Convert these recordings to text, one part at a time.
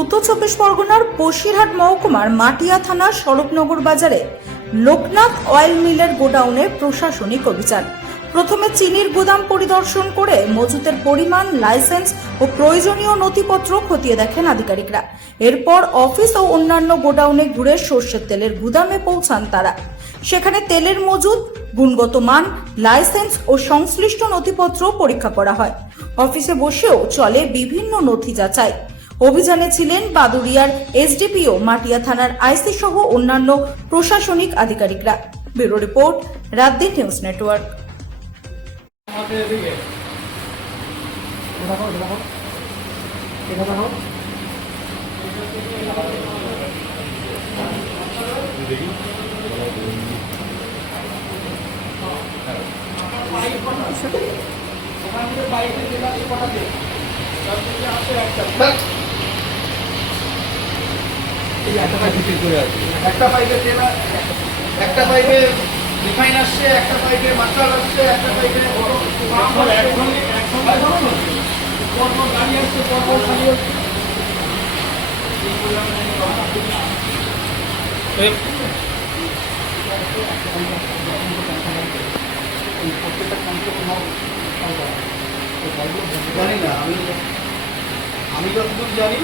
উত্তর চব্বিশ পরগনার বসিরহাট মহকুমার মাটিয়া থানার স্বরূপনগর বাজারে লোকনাথ অয়েল মিলের গোডাউনে প্রশাসনিক অভিযান। প্রথমে চিনির গুদাম পরিদর্শন করে মজুতের পরিমাণ, লাইসেন্স ও প্রয়োজনীয় নথিপত্র খতিয়ে দেখেন আধিকারিকরা। এরপর অফিস ও অন্যান্য গোডাউনে ঘুরে সরষের তেলের গুদামে পৌঁছান তারা। সেখানে তেলের মজুত, গুণগত মান, লাইসেন্স ও সংশ্লিষ্ট নথিপত্র পরীক্ষা করা হয়। অফিসে বসেও চলে বিভিন্ন নথি যাচাই। অভিযানে ছিলেন বাদুড়িয়ার এসডিপিও, মাটিয়া থানার আইসি সহ অন্যান্য প্রশাসনিক আধিকারিকরা। Bureau report, রাতদিন news network. একটা পাইপে তেল, একটা পাইপে রিফাইন আসছে, একটা পাইপে মাস্টার আসছে, একটা পাইপে পরপর গাড়ি আসছে, পরপর খালি হচ্ছে। জানি না, আমি যতদূর জানি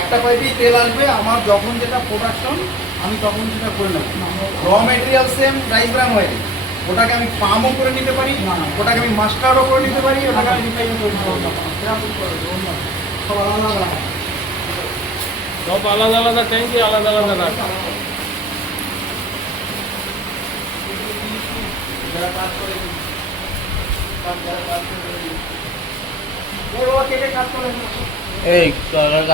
একটা পাইপেই তেল আসবে। আমার যখন যেটা প্রোডাকশন আমি তখন সেটা করে নেব। র material same rice bran oil, ওটাকে আমি পামও করে নিতে পারি, ওটাকে আমি মাস্টারও করে নিতে পারি, ওটাকে আমি রিফাইনও করে নিতে পারি। সব আলাদা আলাদা ট্যাঙ্কি, আলাদা আলাদা রাখা। যারা কাজ করে কেটে কাজ করে এই